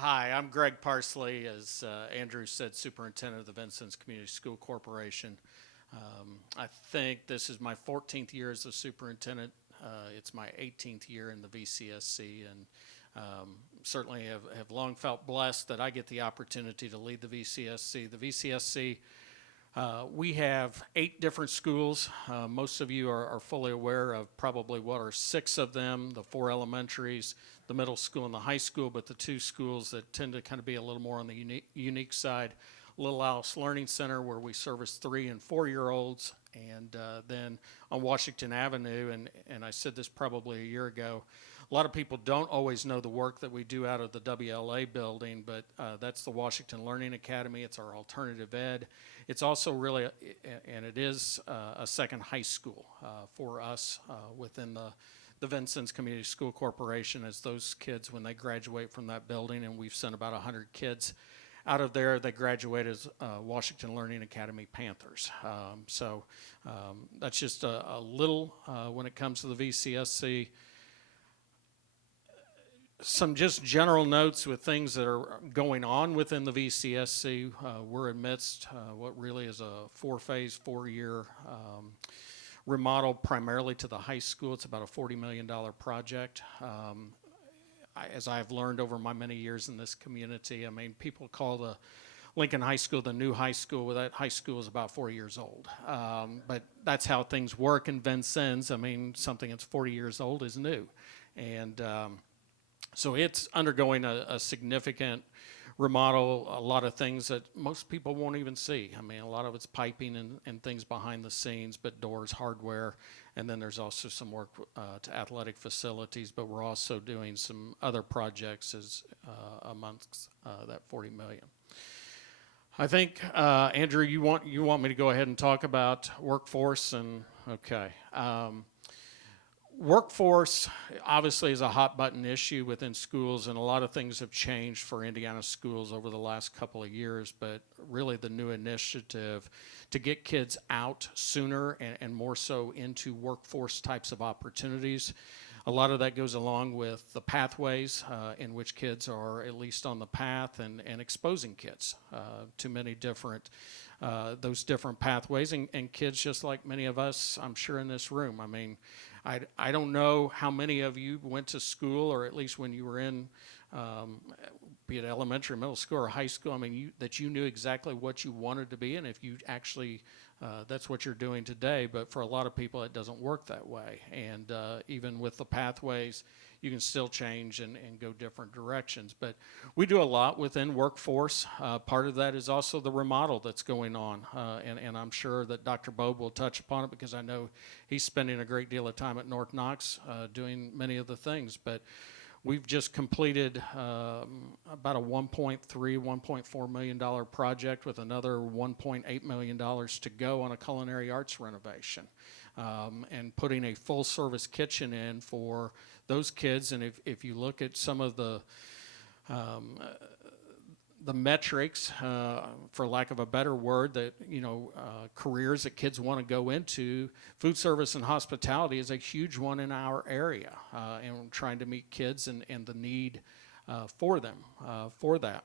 Hi, I'm Greg Parsley, as Andrew said, Superintendent of the Vincennes Community School Corporation. I think this is my 14th year as the superintendent. It's my 18th year in the VCSC, and certainly have long felt blessed that I get the opportunity to lead the VCSC. The VCSC, we have 8 different schools. Most of you are fully aware of probably what are 6 of them, the 4 elementaries, the middle school and the high school, but the 2 schools that tend to kind of be a little more on the unique side, Little Alice Learning Center, where we service 3 and 4-year-olds, and then on Washington Avenue, and I said this probably a year ago, a lot of people don't always know the work that we do out of the WLA building, but that's the Washington Learning Academy. It's our alternative ed. It's also really, and it is a second high school for us within the Vincennes Community School Corporation, as those kids, when they graduate from that building, and we've sent about 100 kids out of there, they graduate as Washington Learning Academy Panthers. That's just a little when it comes to the VCSC. Some just general notes with things that are going on within the VCSC. We're amidst what really is a 4-phase, 4-year remodel primarily to the high school. It's about a $40 million project. As I've learned over my many years in this community, I mean, people call the Lincoln High School the new high school. Well, that high school is about 4 years old. But that's how things work in Vincennes. I mean, something that's 40 years old is new. And so it's undergoing a significant remodel, a lot of things that most people won't even see. I mean, a lot of it's piping and things behind the scenes, but doors, hardware, and then there's also some work to athletic facilities, but we're also doing some other projects as amongst that $40 million. I think, Andrew, you want me to go ahead and talk about workforce, and okay. Workforce obviously is a hot button issue within schools, and a lot of things have changed for Indiana schools over the last couple of years, but really the new initiative to get kids out sooner and more so into workforce types of opportunities. A lot of that goes along with the pathways in which kids are at least on the path, and exposing kids to many different those different pathways, and kids just like many of us, I'm sure, in this room. I mean, I don't know how many of you went to school, or at least when you were in, be it elementary, middle school, or high school, I mean, that you knew exactly what you wanted to be, and if you actually, that's what you're doing today. But for a lot of people, it doesn't work that way. And even with the pathways, you can still change and go different directions. But we do a lot within workforce. Part of that is also the remodel that's going on. And I'm sure that Dr. Bobe will touch upon it, because I know he's spending a great deal of time at North Knox doing many of the things. But we've just completed about a $1.4 million project with another $1.8 million to go on a culinary arts renovation, and putting a full service kitchen in for those kids. And if you look at some of the metrics, for lack of a better word, that careers that kids want to go into, food service and hospitality is a huge one in our area, and we're trying to meet kids and the need for them for that.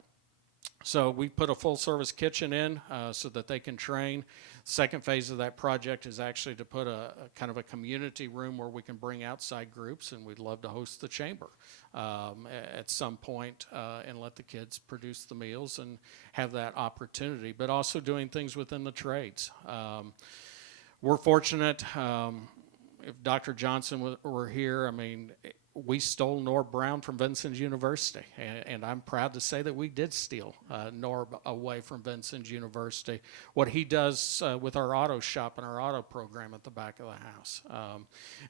So we put a full service kitchen in so that they can train. Second phase of that project is actually to put a kind of a community room where we can bring outside groups, and we'd love to host the chamber at some point and let the kids produce the meals and have that opportunity, but also doing things within the trades. We're fortunate, if Dr. Johnson were here, I mean, we stole Norb Brown from Vincennes University, and I'm proud to say that we did steal Norb away from Vincennes University. What he does with our auto shop and our auto program at the back of the house.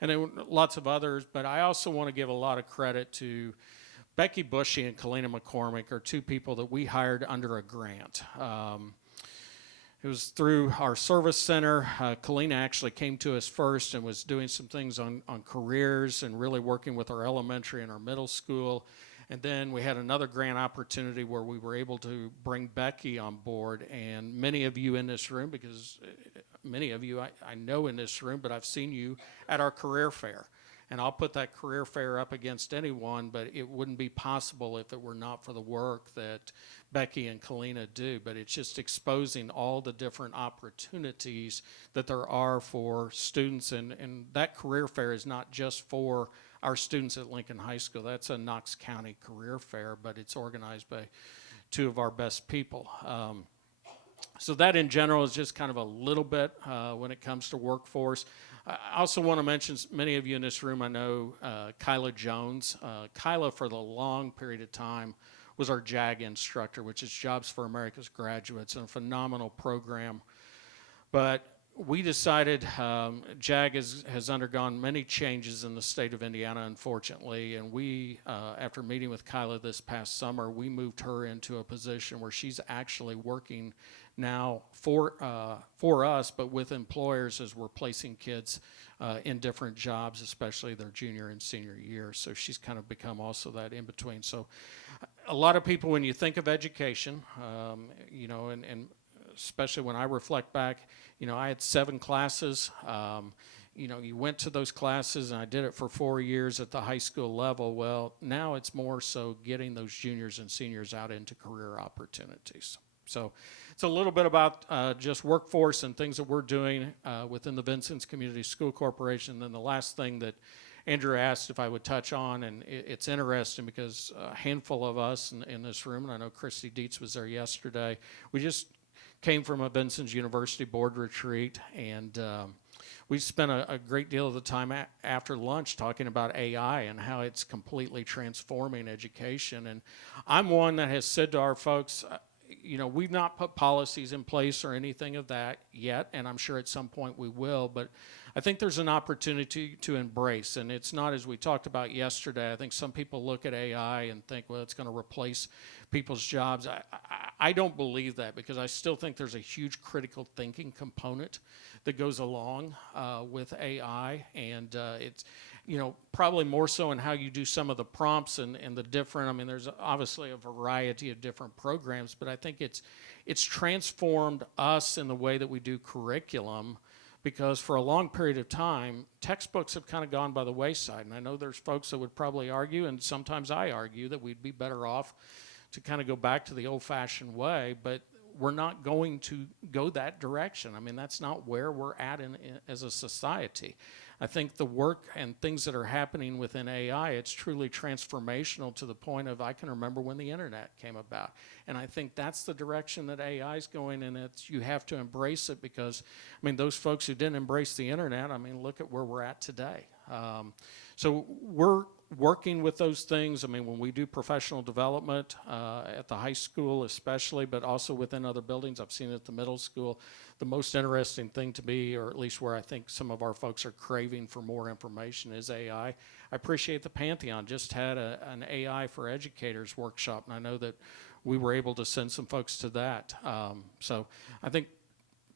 And then lots of others, but I also want to give a lot of credit to Becky Bushy and Kalina McCormick, are 2 people that we hired under a grant. It was through our service center. Kalina actually came to us first and was doing some things on careers and really working with our elementary and our middle school. And then we had another grant opportunity where we were able to bring Becky on board. And many of you in this room, because many of you I know in this room, but I've seen you at our career fair. And I'll put that career fair up against anyone, but it wouldn't be possible if it were not for the work that Becky and Kalina do. But it's just exposing all the different opportunities that there are for students. And that career fair is not just for our students at Lincoln High School. That's a Knox County career fair, but it's organized by two of our best people. So that in general is just kind of a little bit when it comes to workforce. I also want to mention, many of you in this room, I know Kyla Jones. Kyla, for the long period of time, was our JAG instructor, which is Jobs for America's Graduates, and a phenomenal program. But we decided, JAG has undergone many changes in the state of Indiana, unfortunately, and we, after meeting with Kyla this past summer, we moved her into a position where she's actually working now for us, but with employers as we're placing kids in different jobs, especially their junior and senior year. So she's kind of become also that in between. So a lot of people, when you think of education, you know, and especially when I reflect back, you know, I had 7 classes. You know, you went to those classes, and I did it for 4 years at the high school level. Well, now it's more so getting those juniors and seniors out into career opportunities. So it's a little bit about just workforce and things that we're doing within the Vincennes Community School Corporation. And then the last thing that Andrew asked if I would touch on, and it's interesting because a handful of us in this room, and I know Christy Dietz was there yesterday, we just came from a Vincennes University board retreat, and we spent a great deal of the time after lunch talking about AI and how it's completely transforming education. And I'm one that has said to our folks, you know, we've not put policies in place or anything of that yet, and I'm sure at some point we will, but I think there's an opportunity to embrace, and it's not as we talked about yesterday. I think some people look at AI and think, well, it's going to replace people's jobs. I don't believe that, because I still think there's a huge critical thinking component that goes along with AI, and it's, you know, probably more so in how you do some of the prompts and the different, I mean, there's obviously a variety of different programs, but I think it's transformed us in the way that we do curriculum, because for a long period of time, textbooks have kind of gone by the wayside. And I know there's folks that would probably argue, and sometimes I argue, that we'd be better off to kind of go back to the old-fashioned way, but we're not going to go that direction. I mean, that's not where we're at as a society. I think the work and things that are happening within AI, it's truly transformational to the point of, I can remember when the internet came about. And I think that's the direction that AI is going, and it's, you have to embrace it, because, I mean, those folks who didn't embrace the internet, I mean, look at where we're at today. So we're working with those things. I mean, when we do professional development at the high school especially, but also within other buildings, I've seen it at the middle school, the most interesting thing to me, or at least where I think some of our folks are craving for more information, is AI. I appreciate the Pantheon just had an AI for educators workshop, and I know that we were able to send some folks to that. So I think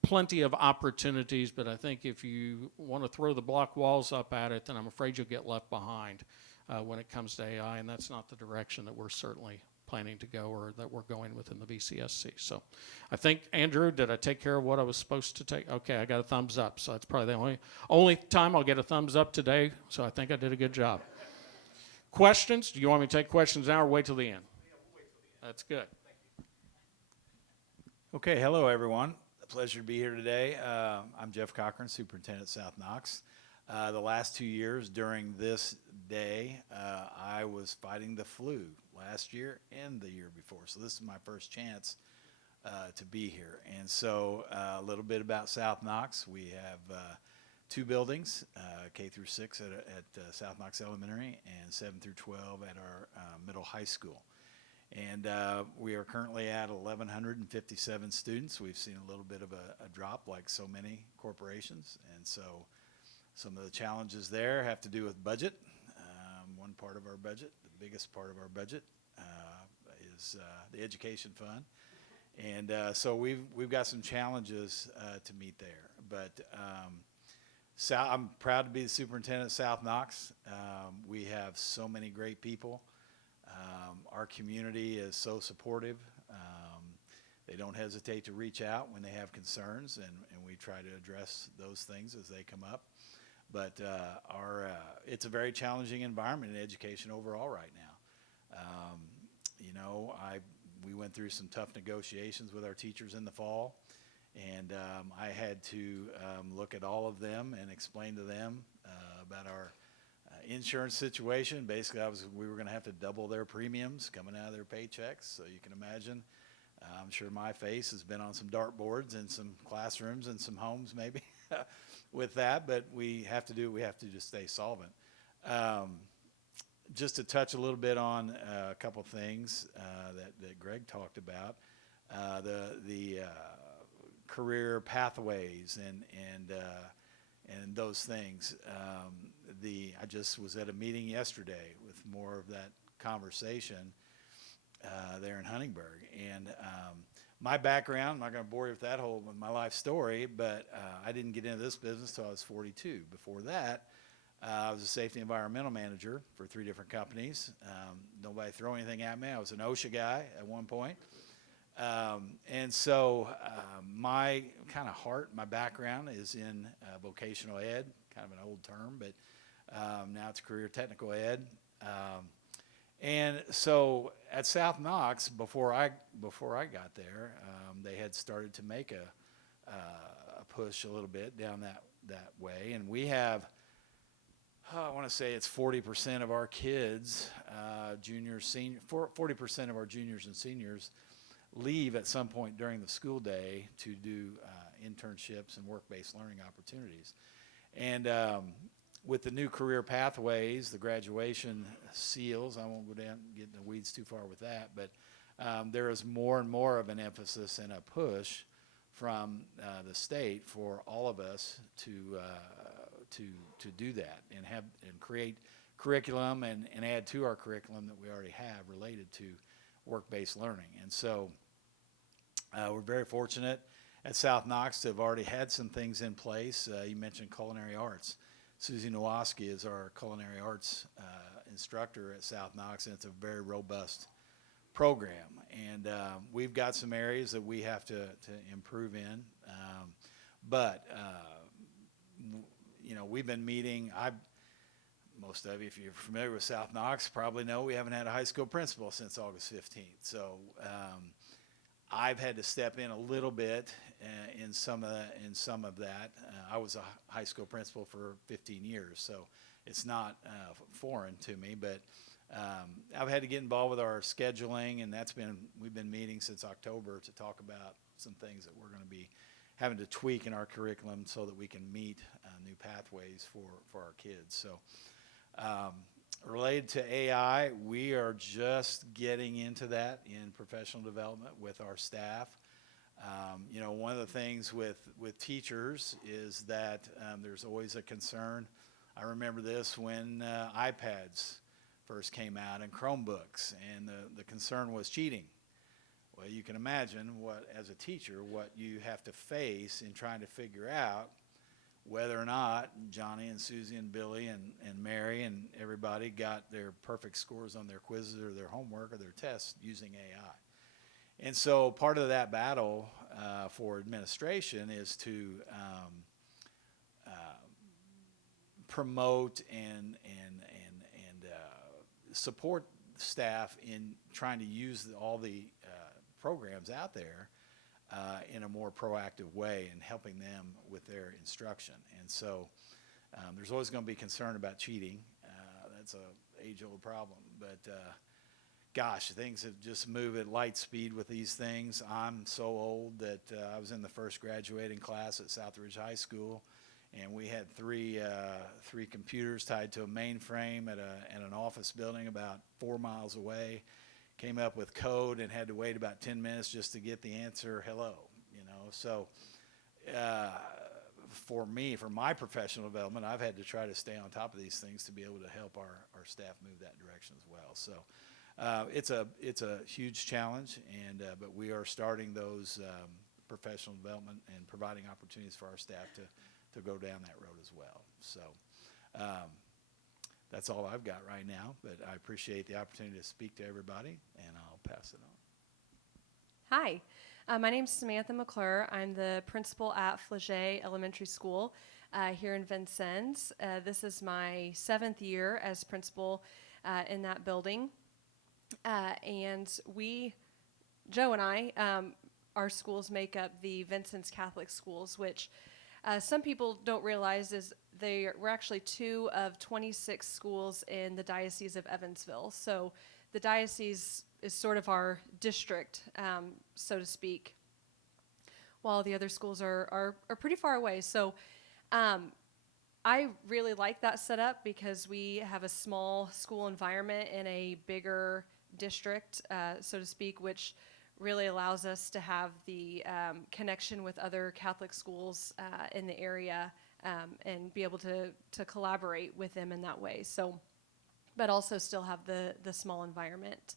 plenty of opportunities, but I think if you want to throw the block walls up at it, then I'm afraid you'll get left behind when it comes to AI, and that's not the direction that we're certainly planning to go, or that we're going within the VCSC. So I think, Andrew, did I take care of what I was supposed to take? Okay, I got a thumbs up, so that's probably the only time I'll get a thumbs up today, so I think I did a good job. Questions? Do you want me to take questions now or wait till the end? That's good. Okay, hello everyone. A pleasure to be here today. I'm Jeff Cochran, Superintendent South Knox. The last 2 years during this day, I was fighting the flu last year and the year before. So this is my first chance to be here. And so a little bit about South Knox. We have 2 buildings, K through 6 at South Knox Elementary, and 7 through 12 at our middle high school. And we are currently at 1,157 students. We've seen a little bit of a drop, like so many corporations. And so some of the challenges there have to do with budget. One part of our budget, the biggest part of our budget, is the education fund. And so we've got some challenges to meet there. But I'm proud to be the superintendent at South Knox. We have so many great people. Our community is so supportive. They don't hesitate to reach out when they have concerns, and we try to address those things as they come up. But it's a very challenging environment in education overall right now. You know, we went through some tough negotiations with our teachers in the fall, and I had to look at all of them and explain to them about our insurance situation. Basically, we were going to have to double their premiums coming out of their paychecks. So you can imagine, I'm sure my face has been on some dartboards in some classrooms and some homes maybe with that, but we have to do, we have to just stay solvent. Just to touch a little bit on a couple things that Greg talked about, the career pathways and those things. I just was at a meeting yesterday with more of that conversation there in Huntingburg, and my background, I'm not going to bore you with that whole my life story, but I didn't get into this business till I was 42. Before that, I was a safety environmental manager for 3 different companies. Nobody throw anything at me. I was an OSHA guy at one point. And so my kind of heart, my background is in vocational ed, kind of an old term, but now it's career technical ed. And so at South Knox, before I got there, they had started to make a push a little bit down that way. And we have, I want to say it's 40% of our kids, 40% of our juniors and seniors leave at some point during the school day to do internships and work-based learning opportunities. And with the new career pathways, the graduation seals, I won't go down and get in the weeds too far with that, but there is more and more of an emphasis and a push from the state for all of us to do that and create curriculum and add to our curriculum that we already have related to work-based learning. And so we're very fortunate at South Knox to have already had some things in place. You mentioned culinary arts. Susie Nowoski is our culinary arts instructor at South Knox, and it's a very robust program. And we've got some areas that we have to improve in. But you know, we've been meeting. Most of you, if you're familiar with South Knox, probably know we haven't had a high school principal since August 15th. So I've had to step in a little bit in some of that. I was a high school principal for 15 years, so it's not foreign to me. But I've had to get involved with our scheduling, and we've been meeting since October to talk about some things that we're going to be having to tweak in our curriculum so that we can meet new pathways for our kids. So related to AI, we are just getting into that in professional development with our staff. You know, one of the things with teachers is that there's always a concern. I remember this when iPads first came out and Chromebooks, and the concern was cheating. Well, you can imagine as a teacher, what you have to face in trying to figure out whether or not Johnny and Susie and Billy and Mary and everybody got their perfect scores on their quizzes or their homework or their tests using AI. And so part of that battle for administration is to promote and support staff in trying to use all the programs out there in a more proactive way and helping them with their instruction. And so there's always going to be concern about cheating. That's an age-old problem. But gosh, things have just moved at light speed with these things. I'm so old that I was in the first graduating class at Southridge High School, and we had three computers tied to a mainframe at an office building about 4 miles away. Came up with code and had to wait about 10 minutes just to get the answer, hello, you know. So for me, for my professional development, I've had to try to stay on top of these things to be able to help our staff move that direction as well. So it's a huge challenge, and but we are starting those professional development and providing opportunities for our staff to go down that road as well. So that's all I've got right now, but I appreciate the opportunity to speak to everybody, and I'll pass it on. Hi, my name is Samantha McClure. I'm the principal at Flagey Elementary School. here in Vincennes. This is my 7th year as principal in that building. And Joe and I, our schools make up the Vincennes Catholic Schools, which some people don't realize is we're actually 2 of 26 schools in the Diocese of Evansville. So the diocese is sort of our district, so to speak, while the other schools are pretty far away. So I really like that setup because we have a small school environment in a bigger district, so to speak, which really allows us to have the connection with other Catholic schools in the area and be able to collaborate with them in that way. So, but also still have the small environment.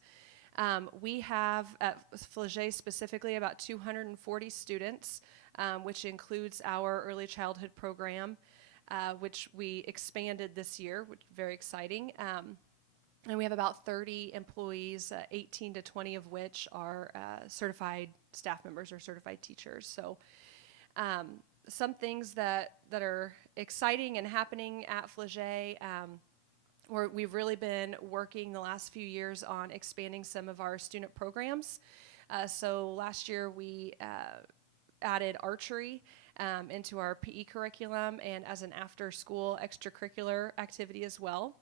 We have at Flagey specifically about 240 students, which includes our early childhood program, which we expanded this year, which is very exciting. And we have about 30 employees, 18 to 20 of which are certified staff members or certified teachers. So some things that are exciting and happening at Flagey, we've really been working the last few years on expanding some of our student programs. So last year we added archery into our PE curriculum and as an after-school extracurricular activity as well.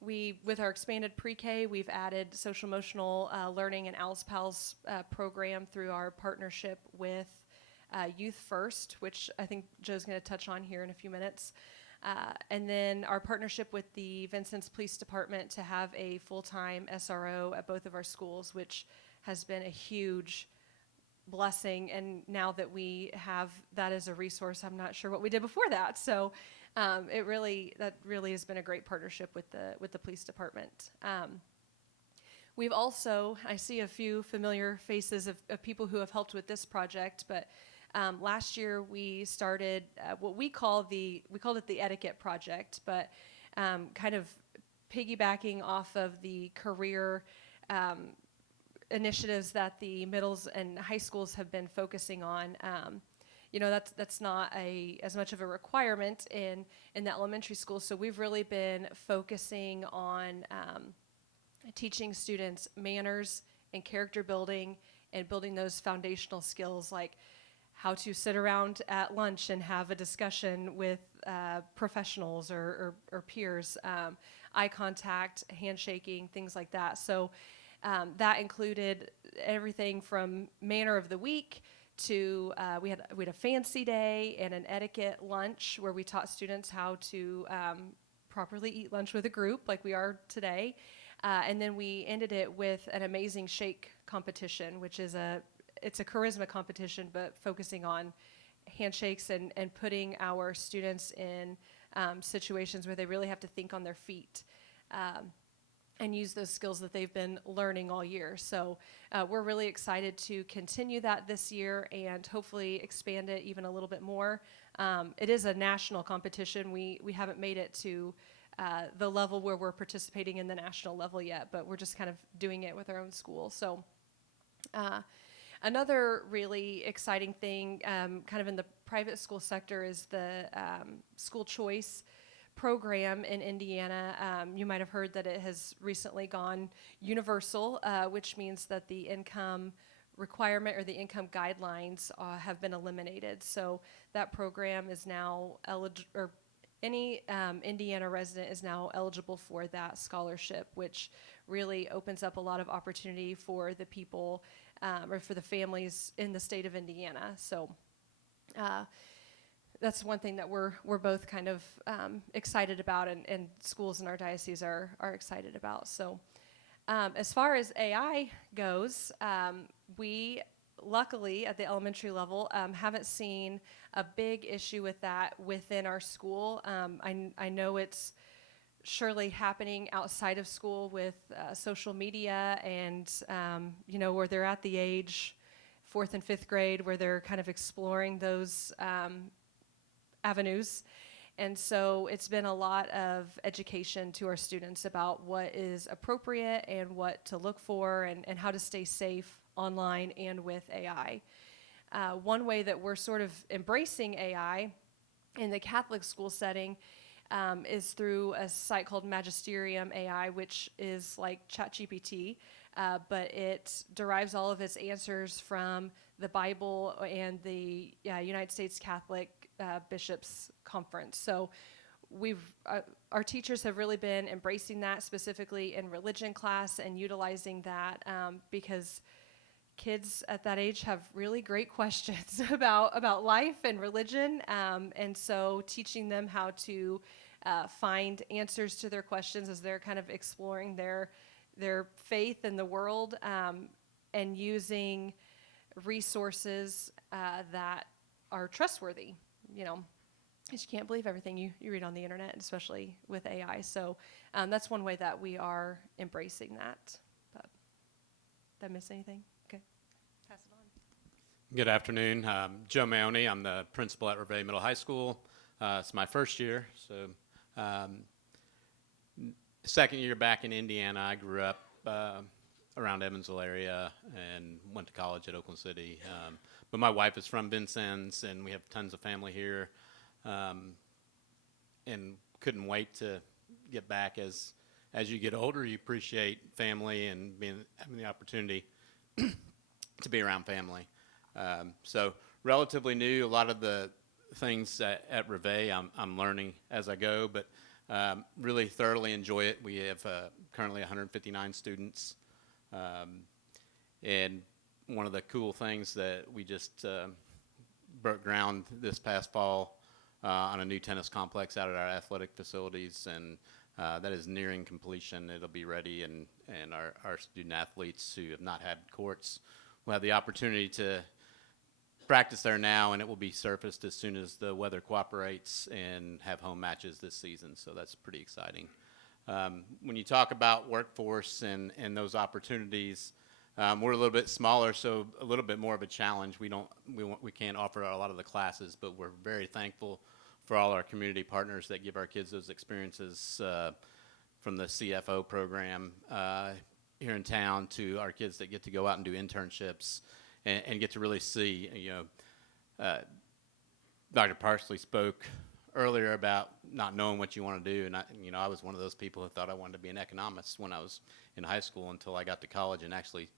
With our expanded pre-K, we've added social emotional learning and ALS PALS program through our partnership with Youth First, which I think Joe's going to touch on here in a few minutes. And then our partnership with the Vincennes Police Department to have a full-time SRO at both of our schools, which has been a huge blessing. And now that we have that as a resource, I'm not sure what we did before that. So that really has been a great partnership with the police department. We've also, I see a few familiar faces of people who have helped with this project, but last year we started what we called it the Etiquette Project, but kind of piggybacking off of the career initiatives that the middles and high schools have been focusing on. That's not as much of a requirement in the elementary school, so we've really been focusing on teaching students manners and character building and building those foundational skills like how to sit around at lunch and have a discussion with professionals or peers, eye contact, handshaking, things like that. So that included everything from manner of the week to we had a fancy day and an etiquette lunch where we taught students how to properly eat lunch with a group like we are today. And then we ended it with an amazing shake competition, which is it's a charisma competition, but focusing on handshakes and putting our students in situations where they really have to think on their feet and use those skills that they've been learning all year. So we're really excited to continue that this year and hopefully expand it even a little bit more. It is a national competition. We haven't made it to the level where we're participating in the national level yet, but we're just kind of doing it with our own school. So another really exciting thing kind of in the private school sector is the school choice program in Indiana. You might have heard that it has recently gone universal, which means that the income requirement or the income guidelines have been eliminated. So that program is now eligible, or any Indiana resident is now eligible for that scholarship, which really opens up a lot of opportunity for the people or for the families in the state of Indiana. So that's one thing that we're both kind of excited about, and schools in our diocese are excited about. So as far as AI goes, we luckily at the elementary level haven't seen a big issue with that within our school. I know it's surely happening outside of school with social media and where they're at the age 4th and 5th grade where they're kind of exploring those avenues. And so it's been a lot of education to our students about what is appropriate and what to look for and how to stay safe online and with AI. One way that we're sort of embracing AI In the Catholic school setting is through a site called Magisterium AI, which is like ChatGPT, but it derives all of its answers from the Bible and the United States Catholic Bishops' Conference. So our teachers have really been embracing that, specifically in religion class, and utilizing that because kids at that age have really great questions about life and religion, and so teaching them how to find answers to their questions as they're kind of exploring their faith in the world, and using resources that are trustworthy. Because you can't believe everything you read on the internet, especially with AI. So that's one way that we are embracing that. But did I miss anything? Okay, pass it on. Good afternoon. Joe Maoni. I'm the principal at Revay Middle High School. It's my first year. So second year back in Indiana. I grew up around Evansville area and went to college at Oakland City. But my wife is from Vincennes, and we have tons of family here. And couldn't wait to get back. As you get older, you appreciate family and having the opportunity to be around family. So relatively new. A lot of the things at Revay I'm learning as I go, but really thoroughly enjoy it. We have currently 159 students, and one of the cool things that we just broke ground this past fall on a new tennis complex out at our athletic facilities, and that is nearing completion. It'll be ready, and our student athletes who have not had courts will have the opportunity to practice there now, and it will be surfaced as soon as the weather cooperates and have home matches this season. So that's pretty exciting. When you talk about workforce and those opportunities, we're a little bit smaller, so a little bit more of a challenge. We can't offer a lot of the classes, but we're very thankful for all our community partners that give our kids those experiences, from the CFO program here in town to our kids that get to go out and do internships and get to really see. Dr. Parsley spoke earlier about not knowing what you want to do, and I was one of those people who thought I wanted to be an economist when I was in high school until I got to college and actually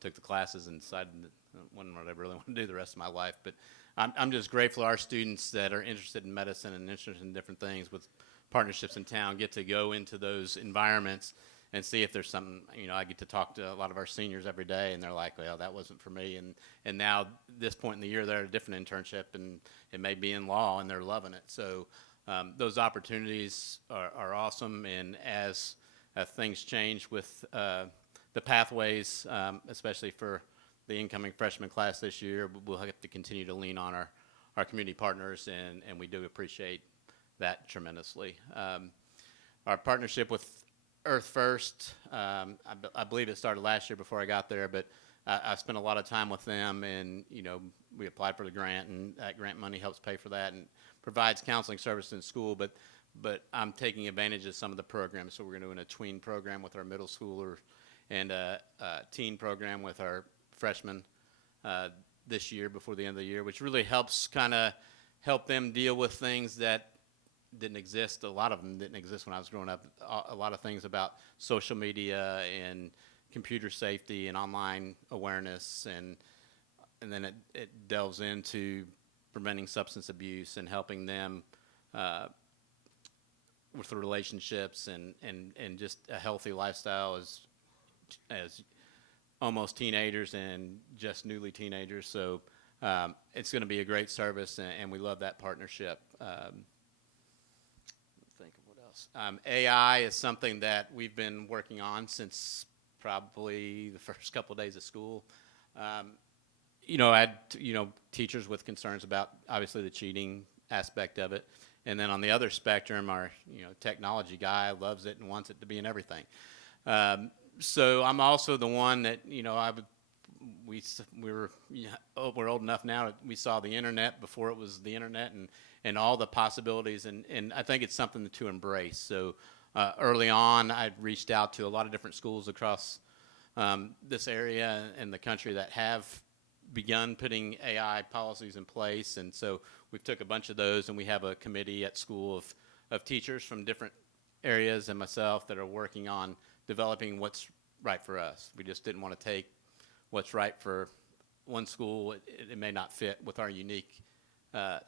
took the classes and decided that wasn't what I really want to do the rest of my life. But I'm just grateful our students that are interested in medicine and interested in different things with partnerships in town get to go into those environments and see if there's something. I get to talk to a lot of our seniors every day, and they're like, well, that wasn't for me. And now, this point in the year, they're at a different internship, and it may be in law, and they're loving it. So those opportunities are awesome, and as things change with the pathways, especially for the incoming freshman class this year, we'll have to continue to lean on our community partners, and we do appreciate that tremendously. Our partnership with Earth First, I believe it started last year before I got there, but I spent a lot of time with them, and we applied for the grant, and that grant money helps pay for that and provides counseling service in school, but I'm taking advantage of some of the programs. So we're doing a tween program with our middle schooler and a teen program with our freshmen this year before the end of the year, which really helps help them deal with things that didn't exist. A lot of them didn't exist when I was growing up. A lot of things about social media and computer safety and online awareness, and then it delves into preventing substance abuse and helping them with the relationships and just a healthy lifestyle as almost teenagers and just newly teenagers. So it's going to be a great service, and we love that partnership. Think of what else. AI is something that we've been working on since probably the first couple of days of school. I had teachers with concerns about obviously the cheating aspect of it, and then on the other spectrum, our technology guy loves it and wants it to be in everything. So I'm also the one that we're old enough now that we saw the internet before it was the internet, and all the possibilities, and I think it's something to embrace. So early on, I reached out to a lot of different schools across this area and the country that have begun putting AI policies in place, and so we've took a bunch of those, and we have a committee at school of teachers from different areas and myself that are working on developing what's right for us. We just didn't want to take what's right for one school. It may not fit with our unique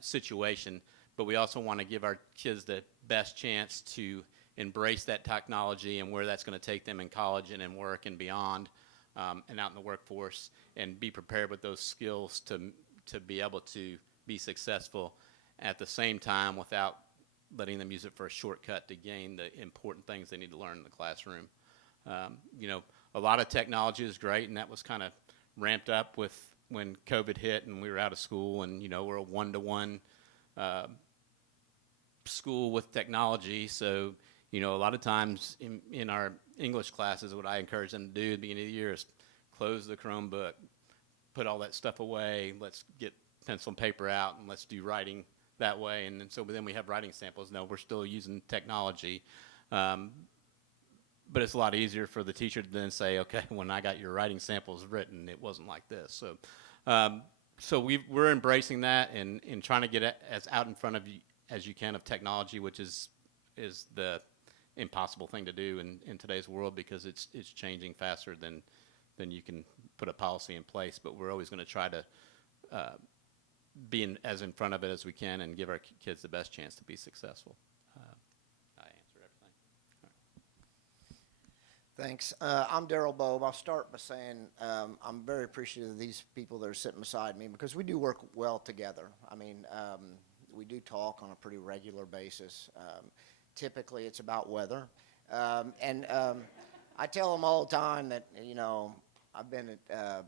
situation, but we also want to give our kids the best chance to embrace that technology and where that's going to take them in college and in work and beyond, and out in the workforce, and be prepared with those skills to be able to be successful at the same time without letting them use it for a shortcut to gain the important things they need to learn in the classroom. You know, a lot of technology is great, and that was kind of ramped up with when COVID hit and we were out of school, and, you know, we're a one-to-one school with technology. So, you know, a lot of times in our English classes, what I encourage them to do at the beginning of the year is close the Chromebook, put all that stuff away, let's get pencil and paper out, and let's do writing that way. And so then we have writing samples. No, we're still using technology. But it's a lot easier for the teacher to then say, okay, when I got your writing samples written, it wasn't like this. So we're embracing that and trying to get as out in front of you as you can of technology, which is the impossible thing to do in today's world, because it's changing faster than you can put a policy in place. But we're always going to try to be as in front of it as we can and give our kids the best chance to be successful. I answered everything. Thanks. I'm Daryl Bove. I'll start by saying I'm very appreciative of these people that are sitting beside me, because we do work well together. I mean, we do talk on a pretty regular basis. Typically, it's about weather. I tell them all the time that, you know, I've been at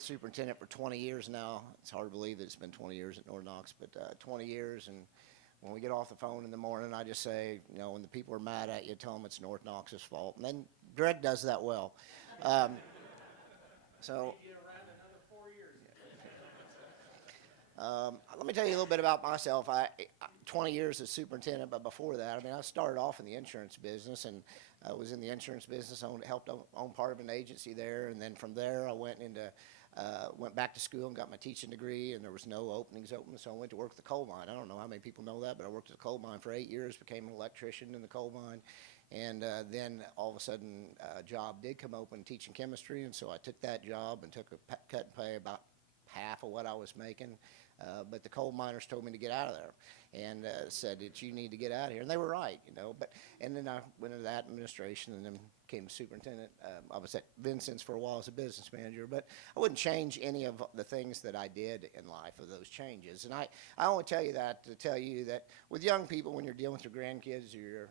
superintendent for 20 years now. It's hard to believe that it's been 20 years at North Knox, but 20 years. And when we get off the phone in the morning, I just say, you know, when the people are mad at you, tell them it's North Knox's fault. And then Greg does that well. Let me tell you a little bit about myself. 20 years as superintendent, but before that, I mean, I started off in the insurance business, and I was in the insurance business, helped own part of an agency there, and then from there I went back to school and got my teaching degree, and there was no openings open, so I went to work at the coal mine. I don't know how many people know that, but I worked at the coal mine for 8 years, became an electrician in the coal mine, and then all of a sudden a job did come open teaching chemistry, and so I took that job and took a cut in pay, about half of what I was making. But the coal miners told me to get out of there, and said that you need to get out of here, and they were right, you know. And then I went into that administration, and then became a superintendent. I was at Vincennes for a while as a business manager, but I wouldn't change any of the things that I did in life of those changes. And I only tell you that to tell you that with young people, when you're dealing with your grandkids or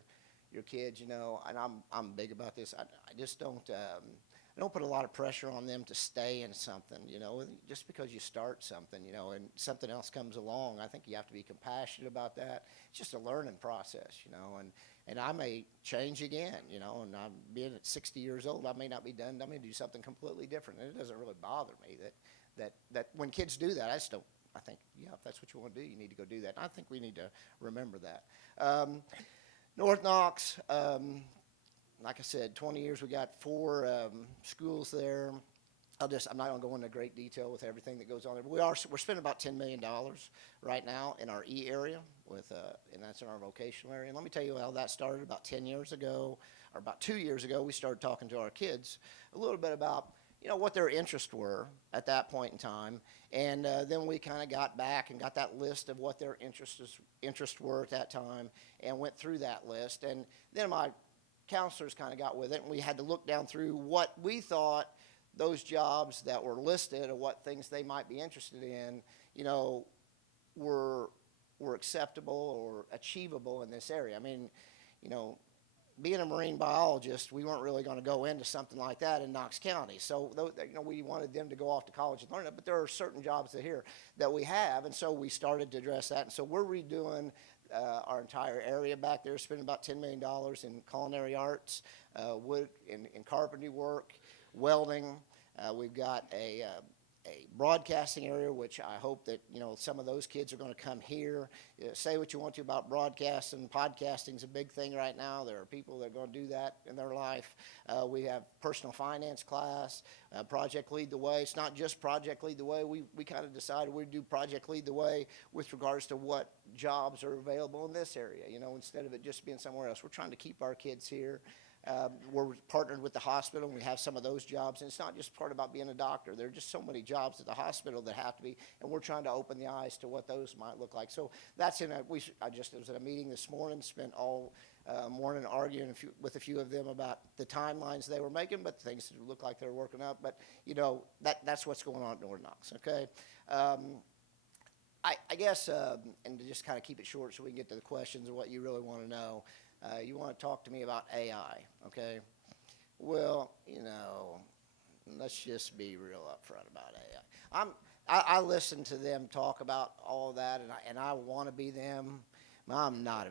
your kids, you know, and I'm big about this. I just don't. I don't put a lot of pressure on them to stay in something, you know, just because you start something, you know, and something else comes along. I think you have to be compassionate about that. It's just a learning process, you know, and I may change again, you know, and I'm being at 60 years old, I may not be done. I may do something completely different. And it doesn't really bother me that when kids do that, I think, yeah, if that's what you want to do, you need to go do that. And I think we need to remember that. North Knox, like I said, 20 years, we got 4 schools there. I'm not going to go into great detail with everything that goes on there, but we're spending about $10 million right now in our E area, and that's in our vocational area. And let me tell you how that started. About 10 years ago, or about 2 years ago, we started talking to our kids a little bit about, you know, what their interests were at that point in time, and then we kind of got back and got that list of what their interests were at that time, and went through that list. And then my counselors kind of got with it, and we had to look down through what we thought those jobs that were listed or what things they might be interested in, you know, were acceptable or achievable in this area. I mean, you know, being a marine biologist, we weren't really going to go into something like that in Knox County. So, you know, we wanted them to go off to college and learn it, but there are certain jobs here that we have, and so we started to address that. And so we're redoing our entire area back there, spending about $10 million in culinary arts, wood and carpentry work, welding. We've got a a broadcasting area, which I hope that, some of those kids are going to come here. Say what you want to about broadcasting. Podcasting is a big thing right now. There are people that are going to do that in their life. We have personal finance class, Project Lead the Way. It's not just Project Lead the Way. We kind of decided we'd do Project Lead the Way with regards to what jobs are available in this area, instead of it just being somewhere else. We're trying to keep our kids here. We're partnered with the hospital, and we have some of those jobs. And it's not just part about being a doctor. There are just so many jobs at the hospital that have to be, and we're trying to open the eyes to what those might look like. So that's I just was at a meeting this morning, spent all morning arguing with a few of them about the timelines they were making, but things look like they're working out. But, that's what's going on at North Knox, okay? I guess, and to just kind of keep it short so we can get to the questions of what you really want to know, you want to talk to me about AI, okay? Well, let's just be real upfront about AI. I listen to them talk about all that, and I want to be them. I'm not.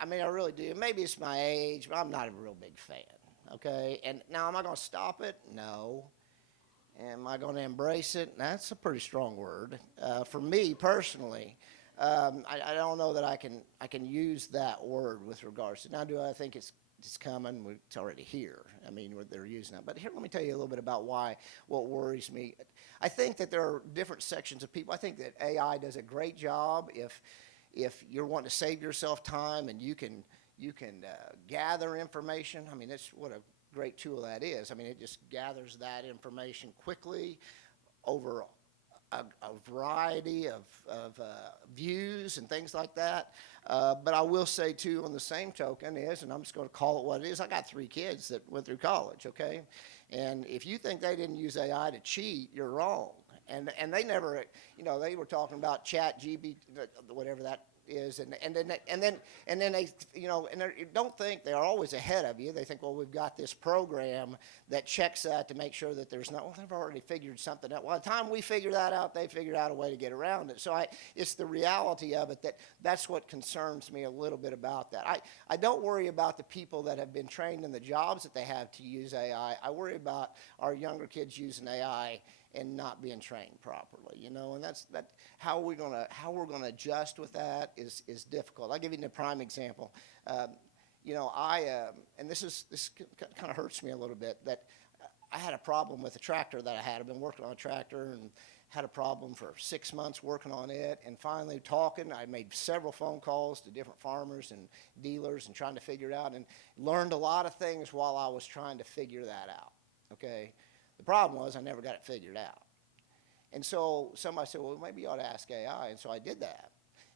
I mean, I really do. Maybe it's my age, but I'm not a real big fan, okay? And now, am I going to stop it? No. Am I going to embrace it? That's a pretty strong word. For me personally, I don't know that I can use that word with regards to. Now, do I think it's coming? It's already here. I mean, they're using it. But here, let me tell you a little bit about what worries me. I think that there are different sections of people. I think that AI does a great job if you're wanting to save yourself time and you can gather information. I mean, that's what a great tool that is. I mean, it just gathers that information quickly over a variety of views and things like that. But I will say, too, on the same token and I'm just going to call it what it is, I got 3 kids that went through college, okay? And if you think they didn't use AI to cheat, you're wrong. And they never, they were talking about Chat GB, whatever that is, and then they, and they don't think they're always ahead of you. They think, well, we've got this program that checks that to make sure that there's not. Well, they've already figured something out. Well, by the time we figure that out, they figured out a way to get around it. So it's the reality of it that's what concerns me a little bit about that. I don't worry about the people that have been trained in the jobs that they have to use AI. I worry about our younger kids using AI and not being trained properly, and that's how we're gonna adjust with that is difficult. I'll give you a prime example. And this kind of hurts me a little bit, that I had a problem with a tractor that I had. I've been working on a tractor and had a problem for 6 months working on it, and finally I made several phone calls to different farmers and dealers and trying to figure it out, and learned a lot of things while I was trying to figure that out, okay? The problem was I never got it figured out. And so somebody said, well, maybe you ought to ask AI. And so I did that.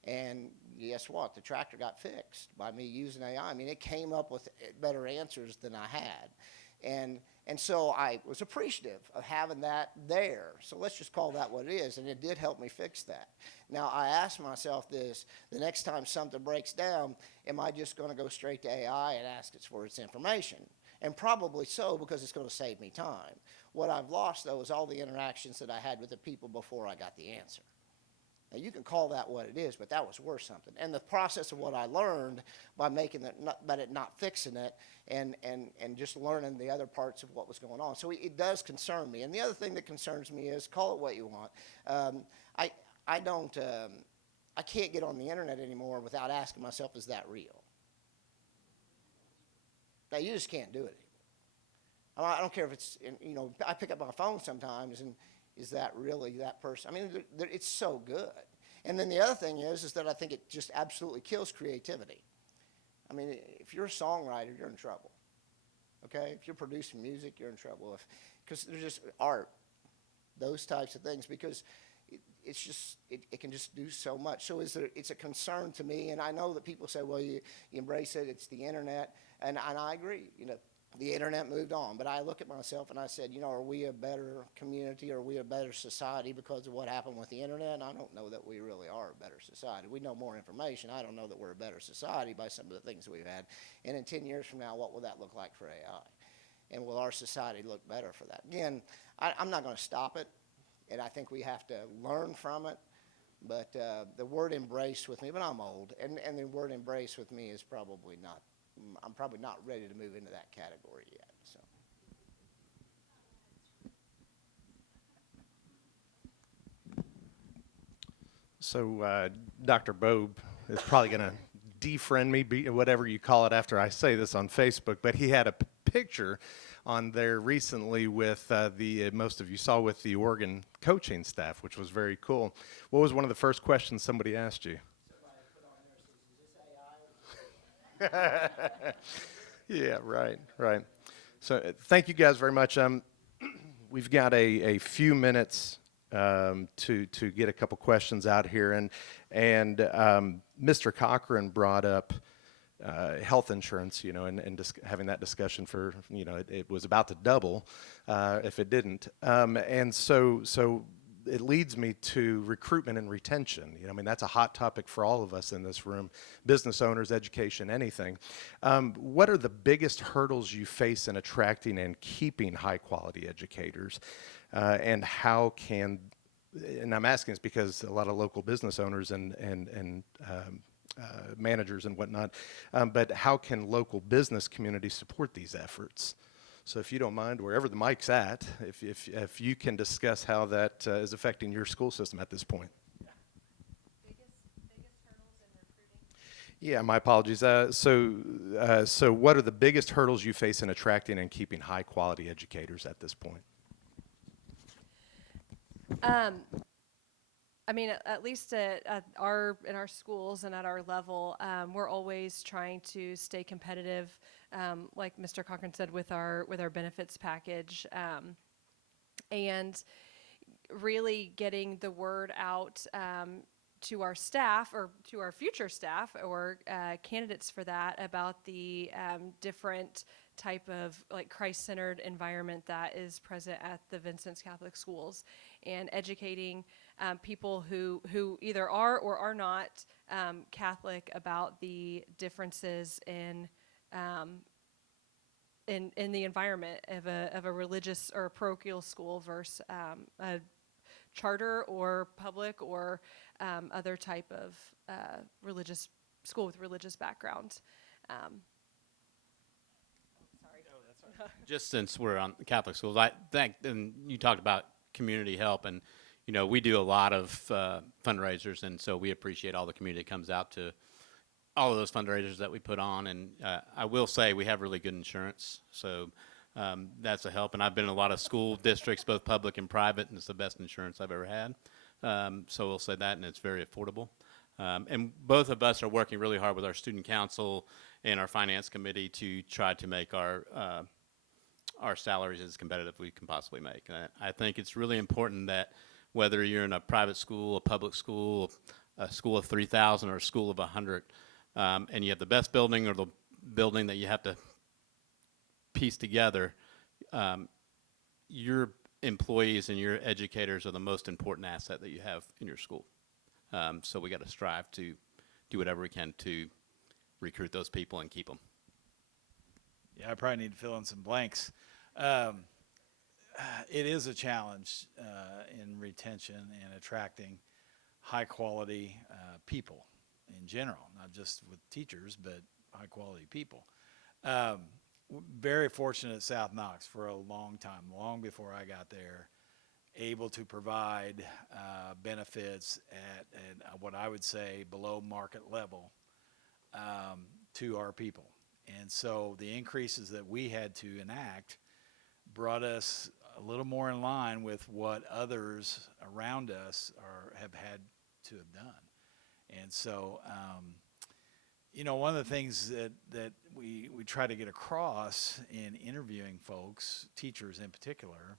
And guess what? The tractor got fixed by me using AI. I mean, it came up with better answers than I had. And so I was appreciative of having that there. So let's just call that what it is. And it did help me fix that. Now, I asked myself this: the next time something breaks down, am I just going to go straight to AI and ask it for its information? And probably so, because it's going to save me time. What I've lost, though, is all the interactions that I had with the people before I got the answer. Now, you can call that what it is, but that was worth something. And the process of what I learned by making it, not fixing it, and just learning the other parts of what was going on. So it does concern me. And the other thing that concerns me is, call it what you want. I can't get on the internet anymore without asking myself, is that real? Now, you just can't do it anymore. I don't care if it's, I pick up my phone sometimes, and is that really that person? I mean, it's so good. And then the other thing is that I think it just absolutely kills creativity. I mean, if you're a songwriter, you're in trouble, okay? If you're producing music, you're in trouble. Because there's just art, those types of things, because it can just do so much. So it's a concern to me, and I know that people say, well, you embrace it, it's the internet, and I agree, the internet moved on. But I look at myself and I said, are we a better community, are we a better society because of what happened with the internet? I don't know that we really are a better society. We know more information. I don't know that we're a better society by some of the things we've had. And in 10 years from now, what will that look like for AI? And will our society look better for that? Again, I'm not going to stop it, and I think we have to learn from it. But the word embrace with me, but I'm old, and the word embrace with me is probably not, I'm probably not ready to move into that category yet. So. Dr. Bobe is probably going to defriend me, whatever you call it, after I say this on Facebook, but he had a picture on there recently with most of you saw with the Oregon coaching staff, which was very cool. What was one of the first questions somebody asked you? Yeah, right. So thank you guys very much. We've got a few minutes to get a couple questions out here, and Mr. Cochran brought up health insurance, and having that discussion for, it was about to double if it didn't, and so it leads me to recruitment and retention. That's a hot topic for all of us in this room, business owners, education, anything. What are the biggest hurdles you face in attracting and keeping high quality educators? And how can, and I'm asking this because a lot of local business owners and managers and whatnot, but how can local business communities support these efforts? So if you don't mind, wherever the mic's at, if you can discuss how that is affecting your school system at this point. Biggest hurdles in recruiting? Yeah, my apologies. So what are the biggest hurdles you face in attracting and keeping high quality educators at this point? At least in our schools and at our level, we're always trying to stay competitive, like Mr. Cochran said, with our benefits package, and really getting the word out to our staff or to our future staff or candidates for that about the different type of Christ-centered environment that is present at the Vincennes Catholic Schools, and educating people who either are or are not Catholic about the differences in the environment of a religious or a parochial school versus a charter or public or other type of religious school with religious background. Just since we're on Catholic schools, I think, and you talked about community help, and we do a lot of fundraisers, and so we appreciate all the community that comes out to all of those fundraisers that we put on. And I will say we have really good insurance, so that's a help. And I've been in a lot of school districts, both public and private, and it's the best insurance I've ever had. So we'll say that, and it's very affordable. And both of us are working really hard with our student council and our finance committee to try to make our salaries as competitive we can possibly make. And I think it's really important that whether you're in a private school, a public school, a school of 3,000 or a school of 100, and you have the best building or the building that you have to piece together, your employees and your educators are the most important asset that you have in your school. So we got to strive to do whatever we can to recruit those people and keep them. Yeah, I probably need to fill in some blanks. It is a challenge in retention and attracting high-quality people in general, not just with teachers, but high-quality people. Very fortunate at South Knox for a long time, long before I got there, able to provide benefits at what I would say below market level to our people. And so the increases that we had to enact brought us a little more in line with what others around us have had to have done. And so, one of the things that we try to get across in interviewing folks, teachers in particular,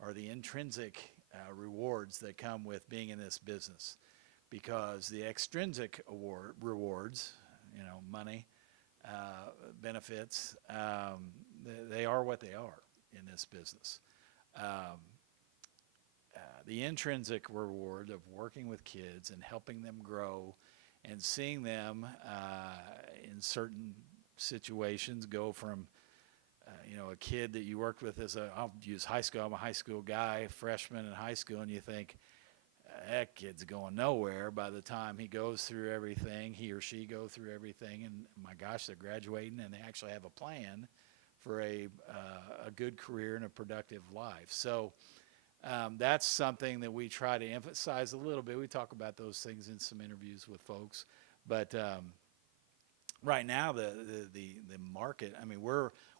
are the intrinsic rewards that come with being in this business. Because the extrinsic rewards, money, benefits, they are what they are in this business. The intrinsic reward of working with kids and helping them grow and seeing them in certain situations go from a kid that you worked with I'll use high school, I'm a high school guy, freshman in high school, and you think, that kid's going nowhere by the time he goes through everything, he or she go through everything, and my gosh, they're graduating and they actually have a plan for a good career and a productive life. So That's something that we try to emphasize a little bit. We talk about those things in some interviews with folks, but right now the market. I mean,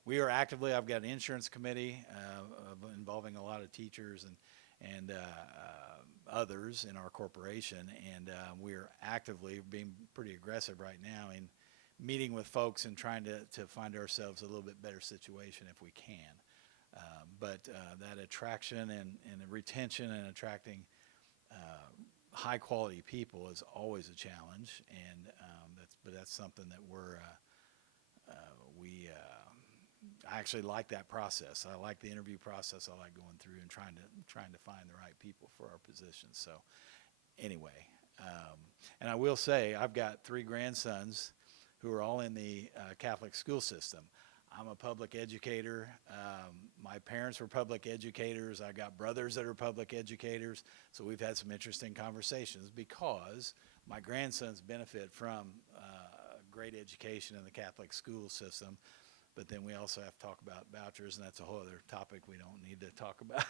we are actively. I've got an insurance committee involving a lot of teachers and others in our corporation, and we are actively being pretty aggressive right now in meeting with folks and trying to find ourselves a little bit better situation if we can. But that attraction and retention and attracting high quality people is always a challenge, and that's something that I actually like that process. I like the interview process. I like going through and trying to find the right people for our positions. So anyway, and I will say I've got 3 grandsons who are all in the Catholic school system. I'm a public educator. My parents were public educators. I got brothers that are public educators. So we've had some interesting conversations because my grandsons benefit from great education in the Catholic school system. But then we also have to talk about vouchers, and that's a whole other topic we don't need to talk about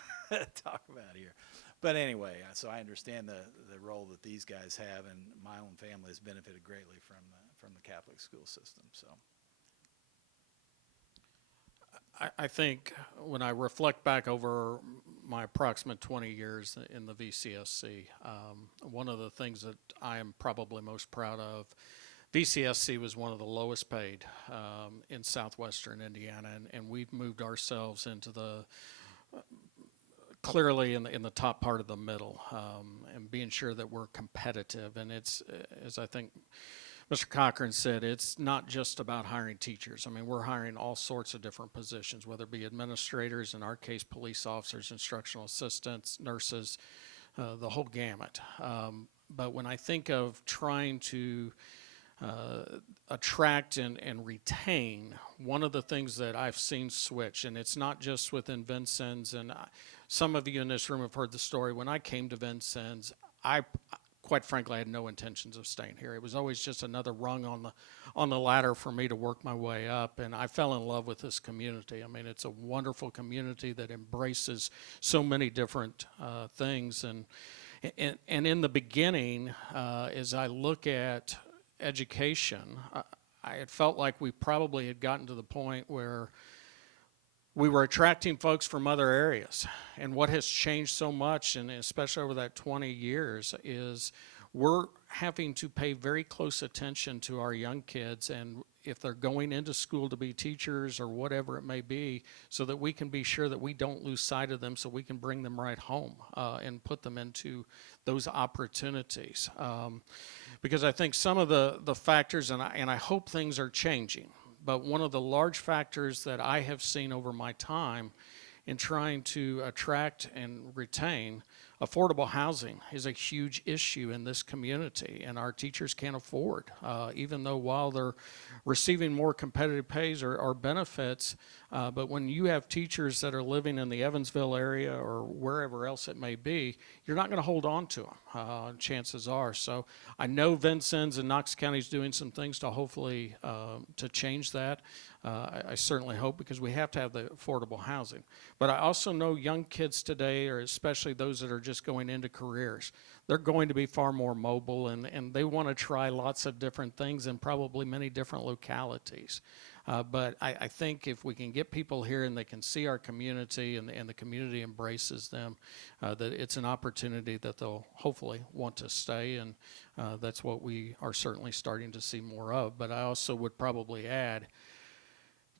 here. But anyway, so I understand the role that these guys have, and my own family has benefited greatly from the Catholic school system. So. I think when I reflect back over my approximate 20 years in the VCSC, one of the things that I am probably most proud of, VCSC was one of the lowest paid in southwestern Indiana, and we've moved ourselves into the clearly in the top part of the middle, and being sure that we're competitive. And it's, as I think Mr. Cochran said, it's not just about hiring teachers. I mean, we're hiring all sorts of different positions, whether it be administrators, in our case, police officers, instructional assistants, nurses, the whole gamut. But when I think of trying to attract and retain, one of the things that I've seen switch, and it's not just within Vincennes, and some of you in this room have heard the story. When I came to Vincennes, quite frankly, I had no intentions of staying here. It was always just another rung on the ladder for me to work my way up, and I fell in love with this community. I mean, it's a wonderful community that embraces so many different things, and in the beginning, as I look at education, I had felt like we probably had gotten to the point where we were attracting folks from other areas. And what has changed so much, and especially over that 20 years, is we're having to pay very close attention to our young kids, and if they're going into school to be teachers or whatever it may be, so that we can be sure that we don't lose sight of them, so we can bring them right home and put them into those opportunities. Because I think some of the factors, and I hope things are changing, but one of the large factors that I have seen over my time in trying to attract and retain affordable housing is a huge issue in this community, and our teachers can't afford, even though while they're receiving more competitive pays or benefits, but when you have teachers that are living in the Evansville area or wherever else it may be, you're not going to hold on to them, chances are. So I know Vincennes and Knox County is doing some things to hopefully to change that. I certainly hope, because we have to have the affordable housing. But I also know young kids today, or especially those that are just going into careers, they're going to be far more mobile, and they want to try lots of different things in probably many different localities. But I think if we can get people here and they can see our community and the community embraces them, that it's an opportunity that they'll hopefully want to stay, and that's what we are certainly starting to see more of. But I also would probably add,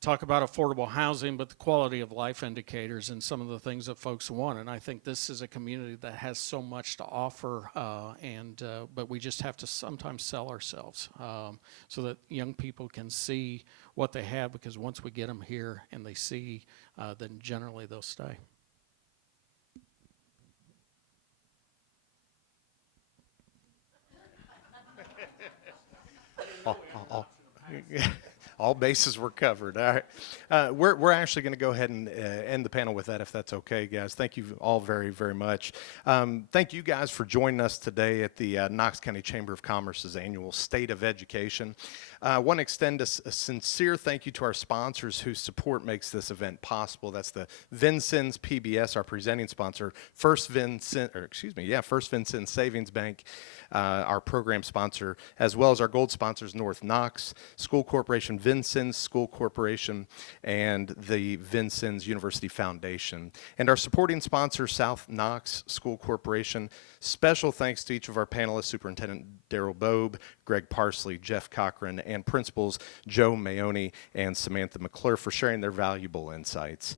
talk about affordable housing, but the quality of life indicators and some of the things that folks want. And I think this is a community that has so much to offer, but we just have to sometimes sell ourselves so that young people can see what they have, because once we get them here and they see, then generally they'll stay. all bases were covered. All right. We're actually going to go ahead and end the panel with that, if that's okay, guys. Thank you all very, very much. Thank you guys for joining us today at the Knox County Chamber of Commerce's annual State of Education. I want to extend a sincere thank you to our sponsors whose support makes this event possible. That's the Vincennes PBS, our presenting sponsor, First Vincennes Savings Bank, our program sponsor, as well as our gold sponsors, North Knox School Corporation, Vincennes School Corporation, and the Vincennes University Foundation. And our supporting sponsor, South Knox School Corporation. Special thanks to each of our panelists, Superintendent Darrell Bobe, Greg Parsley, Jeff Cochran, and principals Joe Mayoni and Samantha McClure for sharing their valuable insights.